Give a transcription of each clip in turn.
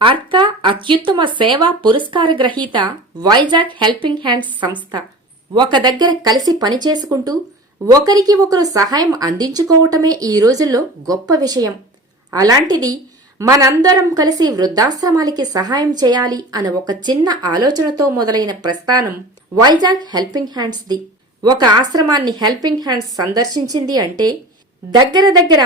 అర్కా అత్యుత్తమ సేవా పురస్కార గ్రహీత వైజాగ్ హెల్పింగ్ హ్యాండ్స్ సంస్థ. ఒక దగ్గర కలిసి పనిచేసుకుంటూ ఒకరికి ఒకరు సహాయం అందించుకోవటమే ఈ రోజుల్లో గొప్ప విషయం. అలాంటిది మనందరం కలిసి వృద్ధాశ్రమాలకి సహాయం చేయాలి అనే ఒక చిన్న ఆలోచనతో మొదలైన ప్రస్థానం వైజాగ్ హెల్పింగ్ హ్యాండ్స్ ది ఒక ఆశ్రమాన్ని హెల్పింగ్ హ్యాండ్స్ సందర్శించింది అంటే దగ్గర దగ్గర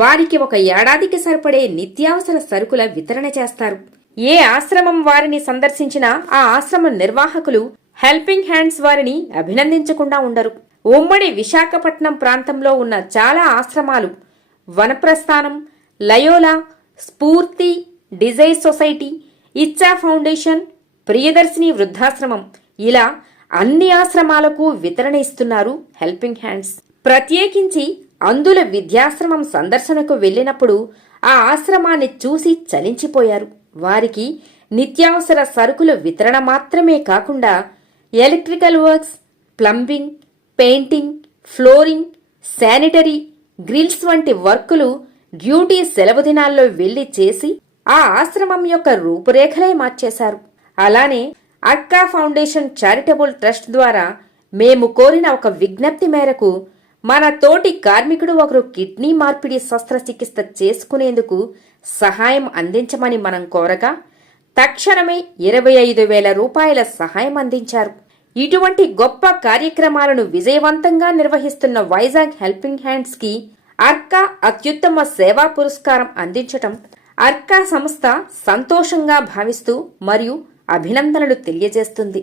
వారికి ఒక ఏడాదికి సరిపడే నిత్యావసర సరుకుల వితరణ చేస్తారు. ఏ ఆశ్రమం వారిని సందర్శించినా ఆ ఆశ్రమం నిర్వాహకులు హెల్పింగ్ హ్యాండ్స్ వారిని అభినందించకుండా ఉండరు. ఉమ్మడి విశాఖపట్నం ప్రాంతంలో ఉన్న చాలా ఆశ్రమాలు Vanaprasthanam Loyola Spoorthi desire society Iccha foundation Priyadarshini వృద్ధాశ్రమం ఇలా అన్ని ఆశ్రమాలకు వితరణ ఇస్తున్నారు హెల్పింగ్ హ్యాండ్స్. ప్రత్యేకించి అందుల విద్యాశ్రమం సందర్శనకు వెళ్ళినప్పుడు ఆ ఆశ్రమాన్ని చూసి చలించిపోయారు. వారికి నిత్యావసర సరుకుల వితరణ మాత్రమే కాకుండా electrical works plumbing painting flooring sanitary grills వంటి వర్కులు డ్యూటీ సెలవు దినాల్లో వెళ్ళి చేసి ఆ ఆశ్రమం యొక్క రూపురేఖలే మార్చేశారు. అలానే అక్కా ఫౌండేషన్ చారిటబుల్ ట్రస్ట్ ద్వారా మేము కోరిన ఒక విజ్ఞప్తి మేరకు మన తోటి కార్మికుడు ఒకరు కిడ్నీ మార్పిడి శస్త్రచికిత్స చేసుకునేందుకు సహాయం అందించమని మనం కోరగా తక్షణమే ఇరవై ఐదు వేల రూపాయల సహాయం అందించారు. ఇటువంటి గొప్ప కార్యక్రమాలను విజయవంతంగా నిర్వహిస్తున్న వైజాగ్ హెల్పింగ్ హ్యాండ్స్కి అర్కా అత్యుత్తమ సేవా పురస్కారం అందించటం అర్కా సంస్థ సంతోషంగా భావిస్తూ మరియు అభినందనలు తెలియజేస్తుంది.